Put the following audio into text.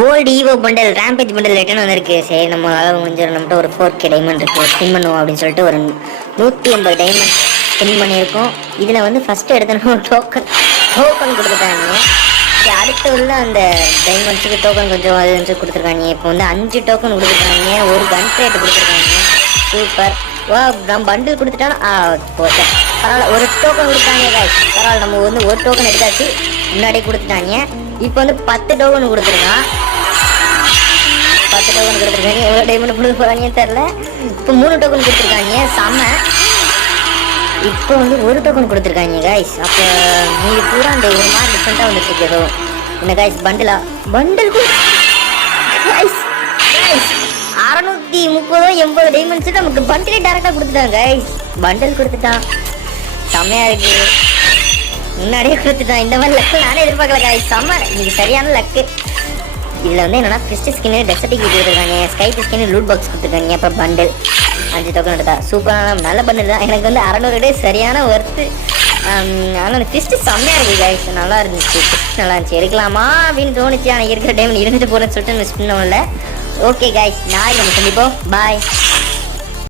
Old Evo bundle Rampage bundle return வந்திருக்கு. சரி நம்ம அளவு முடிஞ்சிடும், நம்மகிட்ட ஒரு 4K டைமண்ட் இருக்கு, ஸ்பின் பண்ணுவோம் அப்படின்னு சொல்லிட்டு ஒரு 180 டைமண்ட் ஸ்பின் பண்ணியிருக்கோம். இதில் வந்து ஃபஸ்ட்டு எடுத்தோன்னா டோக்கன் கொடுத்துட்டாங்க. அடுத்து உள்ள அந்த டைமண்ட்ஸுக்கு டோக்கன் கொஞ்சம் அது வந்து கொடுத்துருக்காங்க. இப்போ வந்து 5 டோக்கன் கொடுத்துருக்காங்க, ஒரு கன் கிரேட் கொடுத்துருக்காங்க. சூப்பர். வா நம்ம பண்டில் கொடுத்துட்டோன்னா ஓகே பரவாயில்ல, ஒரு டோக்கன் கொடுத்தாங்க காய்ஸ். பரவாயில்ல, நம்ம வந்து ஒரு டோக்கன் எடுத்தாச்சு, முன்னாடியே கொடுத்துட்டாங்க. இப்போ வந்து 10 டோக்கன் கொடுத்துருக்கான். 10 டோக்கன் கொடுத்துருக்காங்க. எவ்வளோ டைமண்ட் கொடுக்க போகிறாங்கன்னு தெரில. இப்போ 3 டோக்கன் கொடுத்துருக்காங்க, செம்ம. இப்போ வந்து ஒரு டோக்கன் கொடுத்துருக்காங்க காய்ஸ். அப்போ மீது பூரா அந்த ஒரு மாதிரி டிஃப்ரெண்ட்டாக வந்துட்டு ஏதோ என்ன காய்ஸ். பண்டில் காய்ஸ் 630-80 டைமண்ட்ஸ் நமக்கு பண்டிலே டேரெக்டாக கொடுத்துட்டாங்க காய்ஸ். பண்டில் கொடுத்துட்டான், செம்மையாக இருக்கு. முன்னாடியே கொடுத்துட்டான். இந்த மாதிரி லக்கு நானே எதிர்பார்க்கல காய்ஸ், செம்ம. இன்னைக்கு சரியான லக்கு. இதில் வந்து என்னன்னா ஃபிஸ்ட் ஸ்கின்னு டெசர்ட்டிக் கொடுத்துருக்காங்க, ஸ்கைப் ஸ்கின்னு லூட் பாக்ஸ் கொடுத்துருக்காங்க. அப்புறம் பண்டில் 5 டோக்கன் எடுத்தா சூப்பரான நல்ல பண்டில் தான். எனக்கு வந்து 600 டே சரியான ஒர்த்து. ஆனால் அந்த ஃபிஸ்ட்டு செம்மையாக இருக்குது காய்ஸ், நல்லா இருந்துச்சு. ஃபிஸ்ட் நல்லா இருந்துச்சு, எடுக்கலாமா அப்படின்னு தோணுச்சு. ஆனால் இருக்கிற டைம் இருந்துட்டு போகிறேன்னு சொல்லிட்டு மிஸ் பண்ணல. ஓகே காய்ஸ், நாளைக்கு நம்ம சந்திப்போம். பாய்.